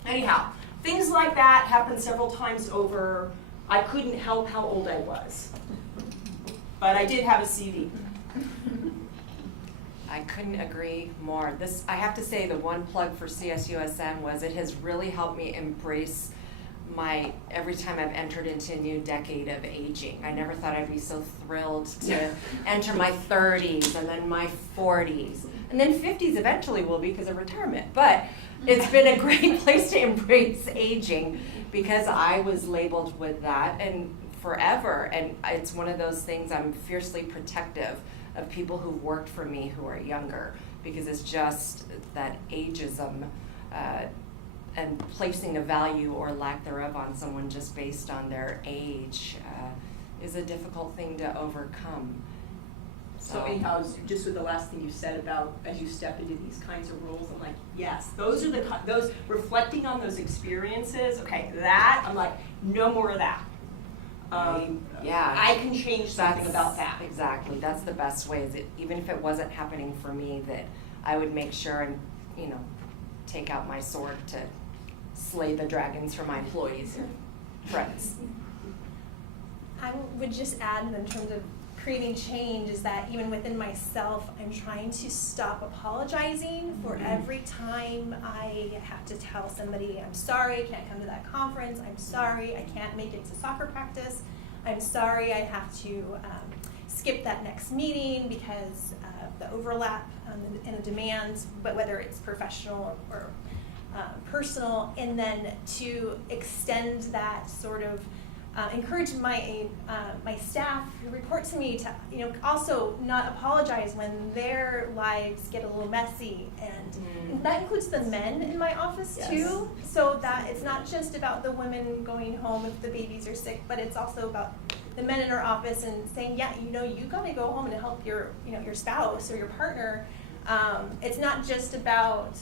anyhow, things like that happened several times over. I couldn't help how old I was. But I did have a CV. I couldn't agree more. I have to say, the one plug for CSUSM was it has really helped me embrace every time I've entered into a new decade of aging. I never thought I'd be so thrilled to enter my 30s and then my 40s. And then 50s eventually will be because of retirement. But it's been a great place to embrace aging because I was labeled with that and forever. And it's one of those things I'm fiercely protective of people who worked for me who are younger because it's just that ageism and placing a value or lack thereof on someone just based on their age is a difficult thing to overcome. So anyhow, just with the last thing you said about as you step into these kinds of roles, I'm like, yes, those are those reflecting on those experiences. Okay, that I'm like, no more of that. Yeah, I can change something about that. Exactly, that's the best way. Is it, even if it wasn't happening for me, that I would make sure and take out my sword to slay the dragons for my employees or friends. I would just add in terms of creating change is that even within myself, I'm trying to stop apologizing for every time I have to tell somebody, I'm sorry, I can't come to that conference, I'm sorry, I can't make it to soccer practice, I'm sorry, I have to skip that next meeting because of the overlap and the demands, but whether it's professional or personal, and then to extend that sort of encourage my staff who report to me to also not apologize when their lives get a little messy, and that includes the men in my office too. So that it's not just about the women going home if the babies are sick, but it's also about the men in our office and saying, you got to go home and help your your spouse or your partner. It's not just about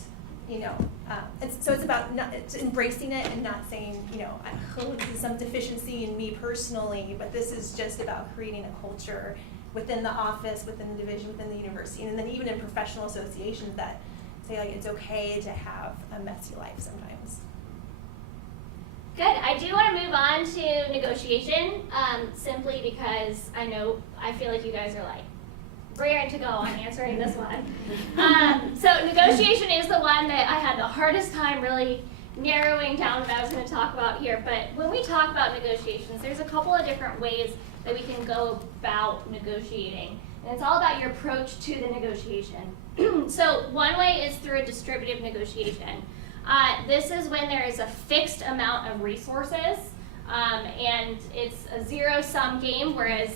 it's about it's embracing it and not saying, this is some deficiency in me personally, but this is just about creating a culture within the office, within the division, within the university, and then even in professional associations that say it's okay to have a messy life sometimes. Good. I do want to move on to negotiation, simply because I feel like you guys are raring to go on answering this one. So negotiation is the one that I had the hardest time really narrowing down what I was going to talk about here. But when we talk about negotiations, there's a couple of different ways that we can go about negotiating. And it's all about your approach to the negotiation. So one way is through a distributive negotiation. This is when there is a fixed amount of resources, and it's a zero-sum game, whereas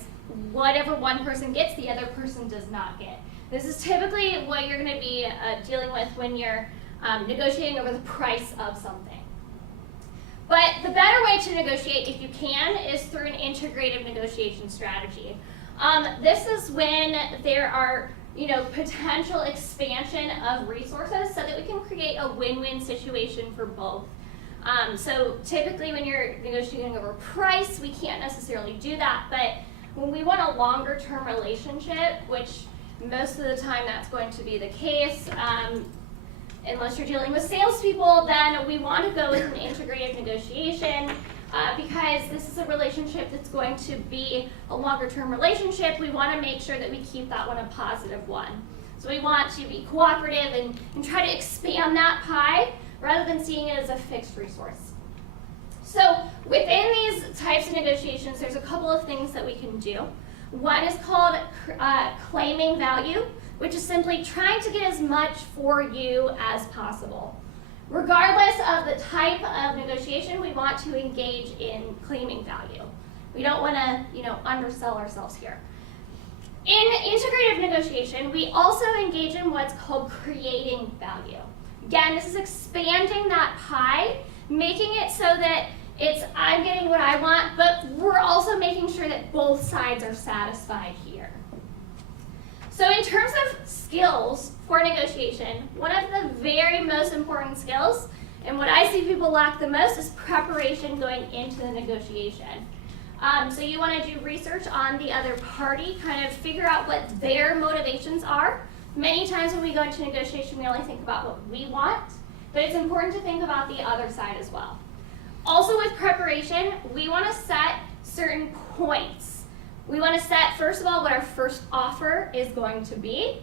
whatever one person gets, the other person does not get. This is typically what you're going to be dealing with when you're negotiating over the price of something. But the better way to negotiate, if you can, is through an integrative negotiation strategy. This is when there are potential expansion of resources so that we can create a win-win situation for both. So typically when you're negotiating over price, we can't necessarily do that, but when we want a longer term relationship, which most of the time that's going to be the case, unless you're dealing with salespeople, then we want to go with an integrative negotiation because this is a relationship that's going to be a longer term relationship. We want to make sure that we keep that one a positive one. So we want to be cooperative and try to expand that pie rather than seeing it as a fixed resource. So within these types of negotiations, there's a couple of things that we can do. One is called claiming value, which is simply trying to get as much for you as possible. Regardless of the type of negotiation, we want to engage in claiming value. We don't want to, undersell ourselves here. In integrative negotiation, we also engage in what's called creating value. Again, this is expanding that pie, making it so that I'm getting what I want, but we're also making sure that both sides are satisfied here. So in terms of skills for negotiation, one of the very most important skills, and what I see people lack the most, is preparation going into the negotiation. So you want to do research on the other party, kind of figure out what their motivations are. Many times when we go into negotiation, we only think about what we want, but it's important to think about the other side as well. Also with preparation, we want to set certain points. We want to set, first of all, what our first offer is going to be.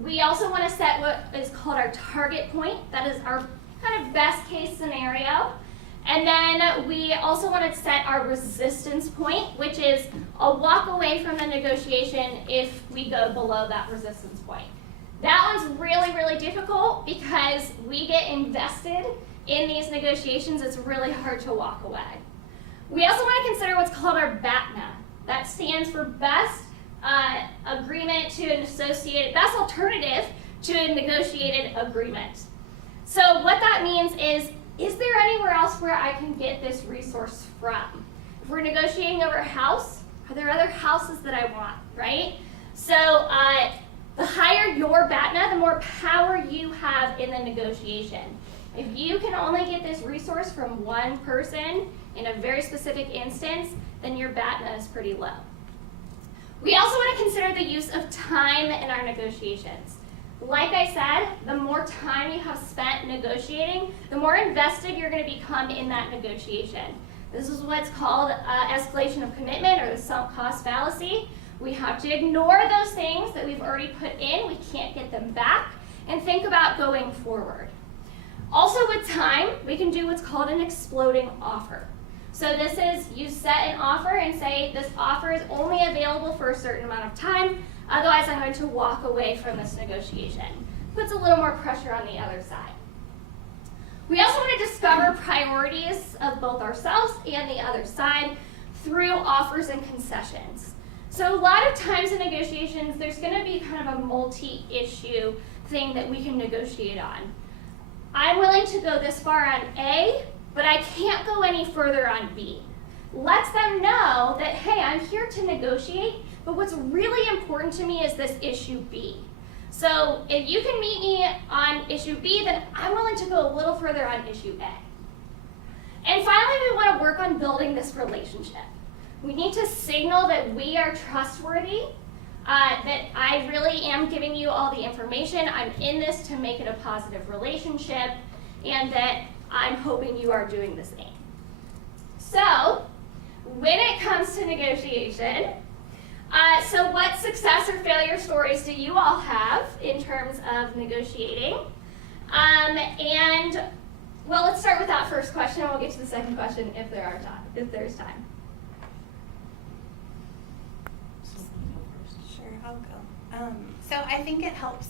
We also want to set what is called our target point. That is our kind of best case scenario. And then we also want to set our resistance point, which is a walk away from the negotiation if we go below that resistance point. That one's really, really difficult because we get invested in these negotiations. It's really hard to walk away. We also want to consider what's called our BATNA. That stands for best agreement to an associated, best alternative to a negotiated agreement. So what that means is there anywhere else where I can get this resource from? If we're negotiating over a house, are there other houses that I want, right? So the higher your BATNA, the more power you have in the negotiation. If you can only get this resource from one person in a very specific instance, then your BATNA is pretty low. We also want to consider the use of time in our negotiations. Like I said, the more time you have spent negotiating, the more invested you're going to become in that negotiation. This is what's called escalation of commitment, or the sunk cost fallacy. We have to ignore those things that we've already put in, we can't get them back, and think about going forward. Also with time, we can do what's called an exploding offer. So this is, you set an offer and say, this offer is only available for a certain amount of time, otherwise I'm going to walk away from this negotiation. Puts a little more pressure on the other side. We also want to discover priorities of both ourselves and the other side through offers and concessions. So a lot of times in negotiations, there's going to be kind of a multi-issue thing that we can negotiate on. I'm willing to go this far on A, but I can't go any further on B. Lets them know that, hey, I'm here to negotiate, but what's really important to me is this issue B. So if you can meet me on issue B, then I'm willing to go a little further on issue A. And finally, we want to work on building this relationship. We need to signal that we are trustworthy, that I really am giving you all the information, I'm in this to make it a positive relationship, and that I'm hoping you are doing the same. So, when it comes to negotiation, so what success or failure stories do you all have in terms of negotiating? And, well, let's start with that first question, and we'll get to the second question if there's time. Sure, I'll go. So I think it helps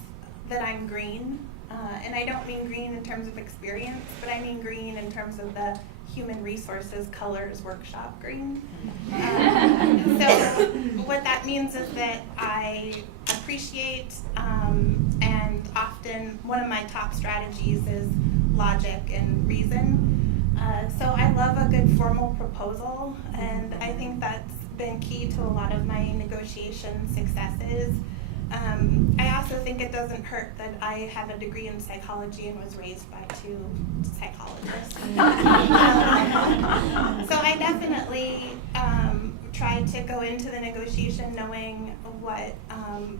that I'm green, and I don't mean green in terms of experience, but I mean green in terms of the human resources colors workshop green. So what that means is that I appreciate, and often one of my top strategies is logic and reason. So I love a good formal proposal, and I think that's been key to a lot of my negotiation successes. I also think it doesn't hurt that I have a degree in psychology and was raised by two psychologists. So I definitely try to go into the negotiation knowing what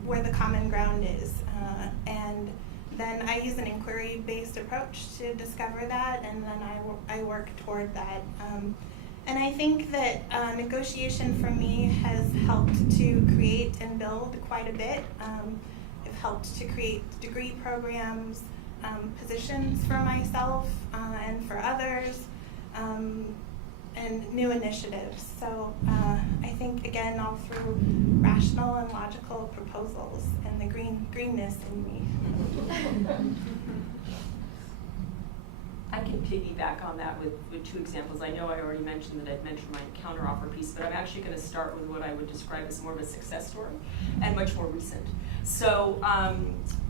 where the common ground is, and then I use an inquiry-based approach to discover that, and then I work toward that. And I think that negotiation for me has helped to create and build quite a bit. I've helped to create degree programs, positions for myself and for others, and new initiatives. So I think, again, all through rational and logical proposals and the greenness in me. I can piggyback on that with two examples. I know I already mentioned that I'd mentioned my counteroffer piece, but I'm actually going to start with what I would describe as more of a success story and much more recent. So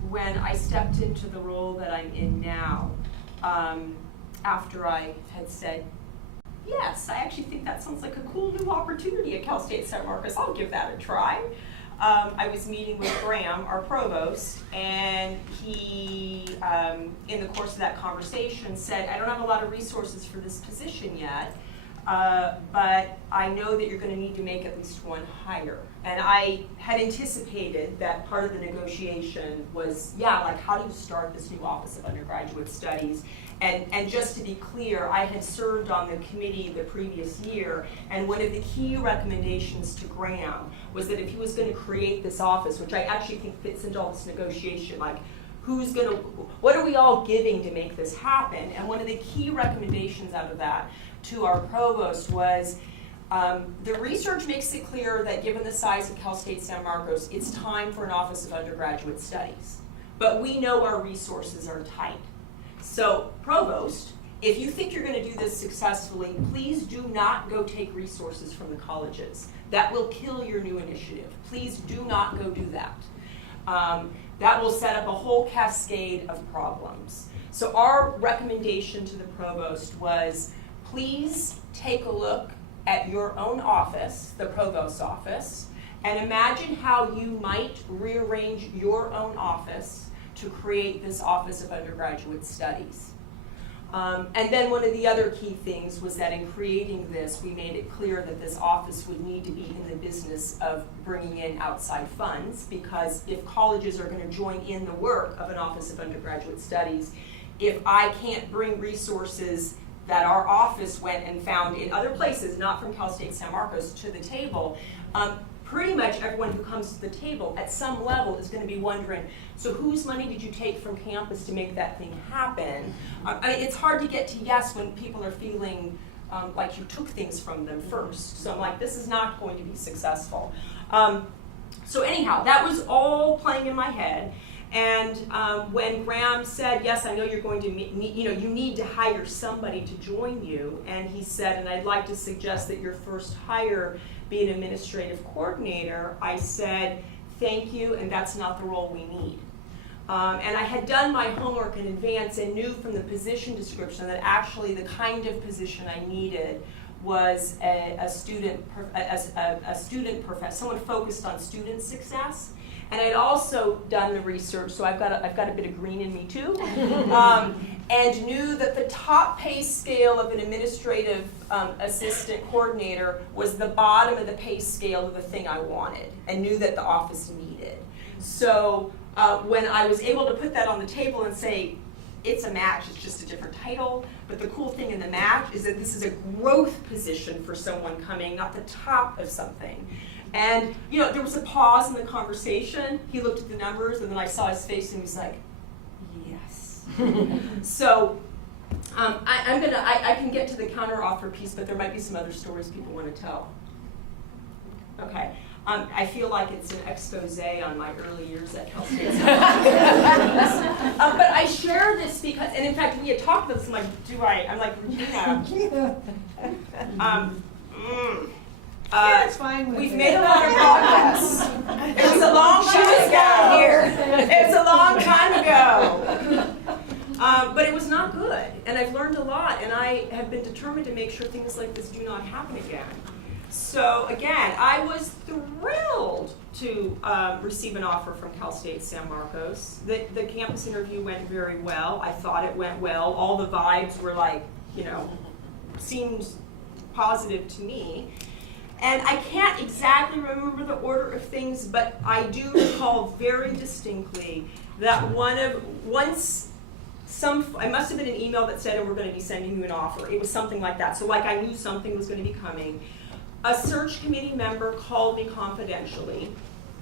when I stepped into the role that I'm in now, after I had said, yes, I actually think that sounds like a cool new opportunity at Cal State San Marcos, I'll give that a try. I was meeting with Graham, our provost, and he, in the course of that conversation, said, I don't have a lot of resources for this position yet, but I know that you're going to need to make at least one hire. And I had anticipated that part of the negotiation was, yeah, like how do you start this new Office of Undergraduate Studies? And just to be clear, I had served on the committee the previous year, and one of the key recommendations to Graham was that if he was going to create this office, which I actually think fits into all this negotiation, like what are we all giving to make this happen? And one of the key recommendations out of that to our provost was, the research makes it clear that given the size of Cal State San Marcos, it's time for an Office of Undergraduate Studies. But we know our resources are tight. So, provost, if you think you're going to do this successfully, please do not go take resources from the colleges. That will kill your new initiative. Please do not go do that. That will set up a whole cascade of problems. So our recommendation to the provost was, please take a look at your own office, the provost's office, and imagine how you might rearrange your own office to create this Office of Undergraduate Studies. And then one of the other key things was that in creating this, we made it clear that this office would need to be in the business of bringing in outside funds, because if colleges are going to join in the work of an Office of Undergraduate Studies, if I can't bring resources that our office went and found in other places, not from Cal State San Marcos, to the table, pretty much everyone who comes to the table at some level is going to be wondering, so whose money did you take from campus to make that thing happen? It's hard to get to yes when people are feeling like you took things from them first. So I'm like, this is not going to be successful. So anyhow, that was all playing in my head. And when Graham said, yes, I know you're going to you need to hire somebody to join you, and he said, and I'd like to suggest that your first hire be an administrative coordinator, I said, thank you, and that's not the role we need. And I had done my homework in advance and knew from the position description that actually the kind of position I needed was a student professor, someone focused on student success. And I'd also done the research, so I've got a bit of green in me too, and knew that the top pay scale of an administrative assistant coordinator was the bottom of the pay scale of the thing I wanted, and knew that the office needed. So when I was able to put that on the table and say, it's a match, it's just a different title, but the cool thing in the match is that this is a growth position for someone coming, not the top of something. And there was a pause in the conversation. He looked at the numbers, and then I saw his face, and he was like, "Yes." So I can get to the counteroffer piece, but there might be some other stories people want to tell. Okay. I feel like it's an expose on my early years at Cal State. But I share this because, and in fact, we had talked about this. I'm like, Regina. It's fine with We've it. made a lot of progress. It was a long time ago. It's a long time ago. But it was not good, and I've learned a lot, and I have been determined to make sure things like this do not happen again. So again, I was thrilled to receive an offer from Cal State San Marcos. The campus interview went very well. I thought it went well. All the vibes were seemed positive to me. And I can't exactly remember the order of things, but I do recall very distinctly that I must have been an email that said, and we're going to be sending you an offer. It was something like that. So I knew something was going to be coming. A search committee member called me confidentially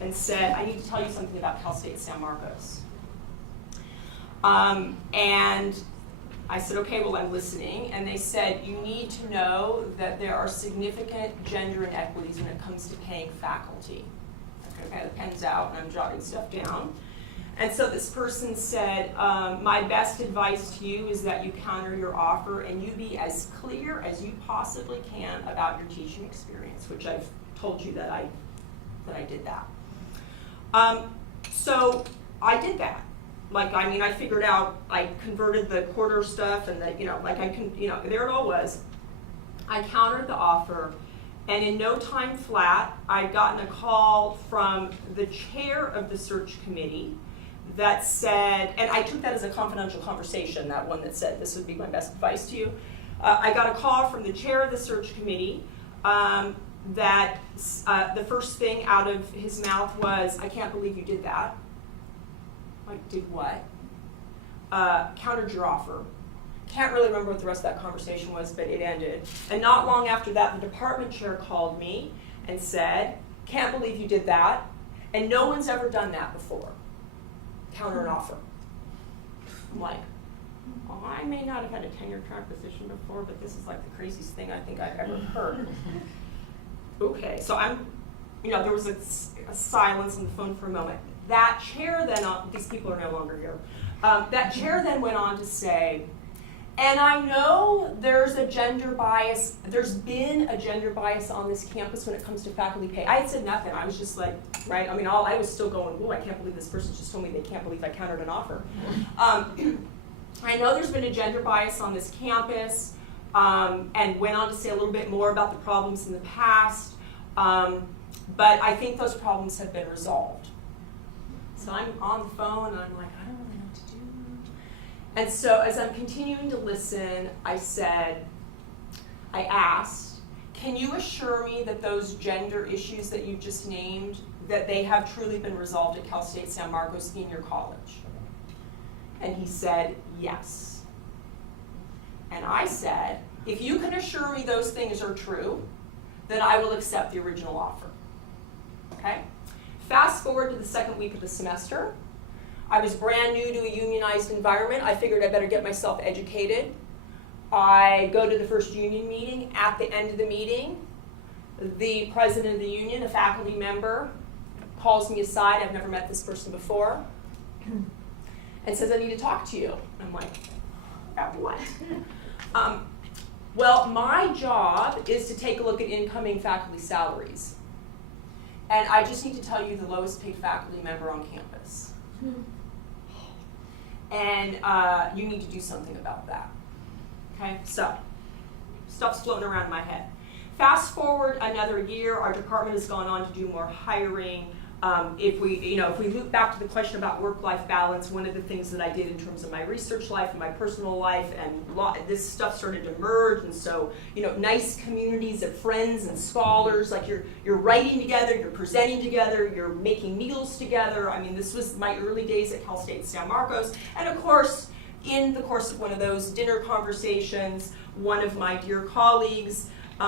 and said, I need to tell you something about Cal State San Marcos. And I said, okay, well, I'm listening. And they said, you need to know that there are significant gender inequities when it comes to paying faculty. Okay, the pen's out, and I'm jotting stuff down. And so this person said, my best advice to you is that you counter your offer and you be as clear as you possibly can about your teaching experience, which I've told you that I did that. So I did that. I figured out, I converted the quarter stuff and there it all was. I countered the offer, and in no time flat, I'd gotten a call from the chair of the search committee that said, and I took that as a confidential conversation, that one that said, this would be my best advice to you. I got a call from the chair of the search committee that the first thing out of his mouth was, I can't believe you did that. Did what? Countered your offer. Can't really remember what the rest of that conversation was, but it ended. And not long after that, the department chair called me and said, can't believe you did that. And no one's ever done that before. Counter an offer. I'm like, oh, I may not have had a tenure track position before, but this is like the craziest thing I think I've ever heard. Okay, so there was a silence on the phone for a moment. That chair then, these people are no longer here. That chair then went on to say, And I know there's a gender bias, there's been a gender bias on this campus when it comes to faculty pay. I had said nothing, I was just like, right, I mean, I was still going, whoa, I can't believe this person just told me they can't believe I countered an offer. I know there's been a gender bias on this campus, and went on to say a little bit more about the problems in the past, but I think those problems have been resolved. So I'm on the phone and I'm like, I don't really know what to do. And so as I'm continuing to listen, I asked, can you assure me that those gender issues that you just named, that they have truly been resolved at Cal State San Marcos in your college? And he said, yes. And I said, if you can assure me those things are true, then I will accept the original offer. Okay? Fast forward to the second week of the semester. I was brand new to a unionized environment. I figured I better get myself educated. I go to the first union meeting. At the end of the meeting, the president of the union, a faculty member, calls me aside. I've never met this person before. And says, I need to talk to you. I'm like, about what? Well, my job is to take a look at incoming faculty salaries. And I just need to tell you the lowest paid faculty member on campus. And you need to do something about that. Okay, so stuff's floating around in my head. Fast forward another year, our department has gone on to do more hiring. If we loop back to the question about work-life balance, one of the things that I did in terms of my research life and my personal life, and this stuff started to merge, and so, nice communities of friends and scholars, like you're writing together, you're presenting together, you're making meals together. I mean, this was my early days at Cal State San Marcos, and of course, in the course of one of those dinner conversations, one of my dear colleagues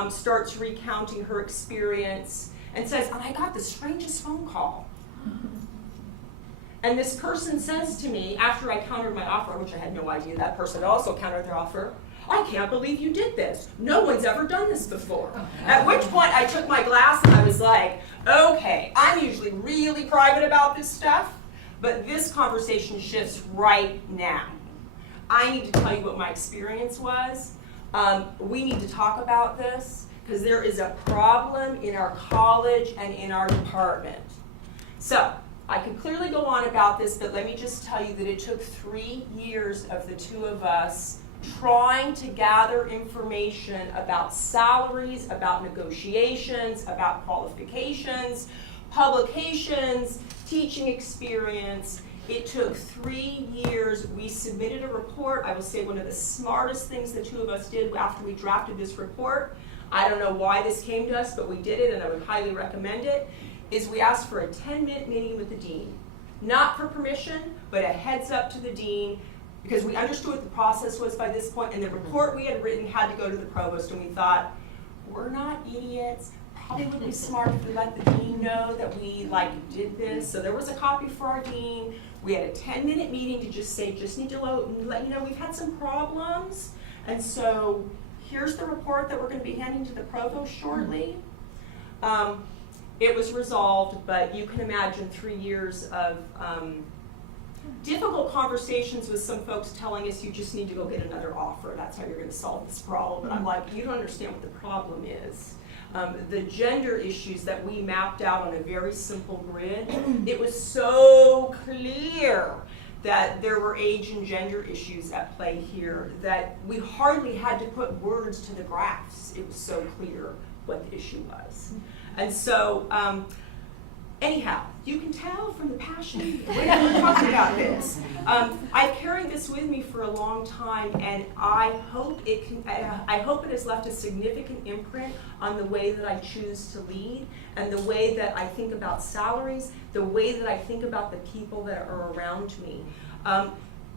starts recounting her experience and says, and I got the strangest phone call. And this person says to me, after I countered my offer, which I had no idea that person also countered their offer, I can't believe you did this. No one's ever done this before. At which point I took my glass and I was like, okay, I'm usually really private about this stuff, but this conversation shifts right now. I need to tell you what my experience was. We need to talk about this, because there is a problem in our college and in our department. So, I could clearly go on about this, but let me just tell you that it took 3 years of the two of us trying to gather information about salaries, about negotiations, about qualifications, publications, teaching experience. It took 3 years. We submitted a report. I will say one of the smartest things the two of us did after we drafted this report, I don't know why this came to us, but we did it, and I would highly recommend it, is we asked for a 10-minute meeting with the dean. Not for permission, but a heads up to the dean, because we understood what the process was by this point, and the report we had written had to go to the provost, and we thought, we're not idiots. Probably would be smart if we let the dean know that we did this. So there was a copy for our dean. We had a 10-minute meeting to just say, just need to let you know we've had some problems, and so here's the report that we're going to be handing to the provost shortly. It was resolved, but you can imagine 3 years of difficult conversations with some folks telling us you just need to go get another offer. That's how you're going to solve this problem. And I'm like, you don't understand what the problem is. The gender issues that we mapped out on a very simple grid, it was so clear that there were age and gender issues at play here that we hardly had to put words to the graphs. It was so clear what the issue was. And so, anyhow, you can tell from the passion the way that we're talking about this. I've carried this with me for a long time, and I hope it has left a significant imprint on the way that I choose to lead, and the way that I think about salaries, the way that I think about the people that are around me.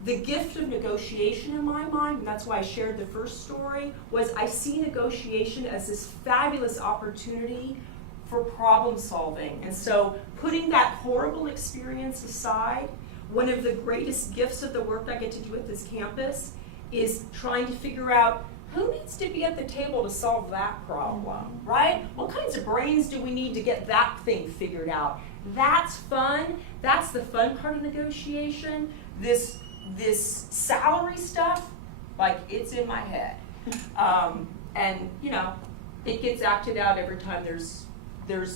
The gift of negotiation in my mind, and that's why I shared the first story, was I see negotiation as this fabulous opportunity for problem solving. And so putting that horrible experience aside, one of the greatest gifts of the work I get to do at this campus is trying to figure out who needs to be at the table to solve that problem, right? What kinds of brains do we need to get that thing figured out? That's fun. That's the fun part of negotiation. This salary stuff, Like, it's in my head. And, you know, it gets acted out every time there's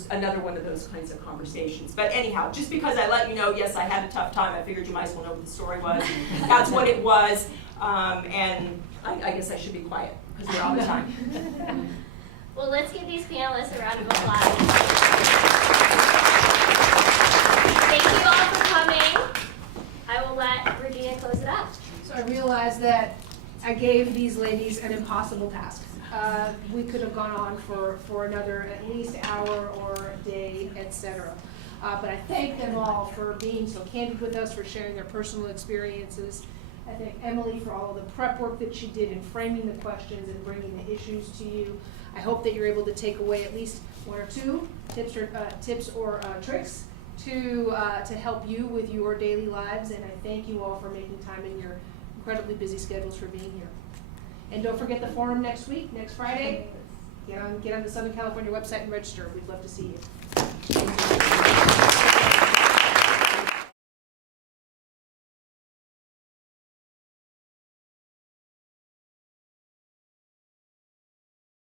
another one of those kinds of conversations. But anyhow, just because I let you know, yes, I had a tough time, I figured you might as well know what the story was. That's what it was. And I guess I should be quiet, because we're out of time. Well, let's give these panelists a round of applause. Thank you all for coming. I will let Regina close it up. So I realized that I gave these ladies an impossible task. We could have gone on for another at least hour or a day, etc. But I thank them all for being so candid with us, for sharing their personal experiences. I thank Emily for all of the prep work that she did in framing the questions and bringing the issues to you. I hope that you're able to take away at least one or two tips or tricks to help you with your daily lives. And I thank you all for making time in your incredibly busy schedules for being here. And don't forget the forum next week, next Friday. Get on the Southern California website and register. We'd love to see you.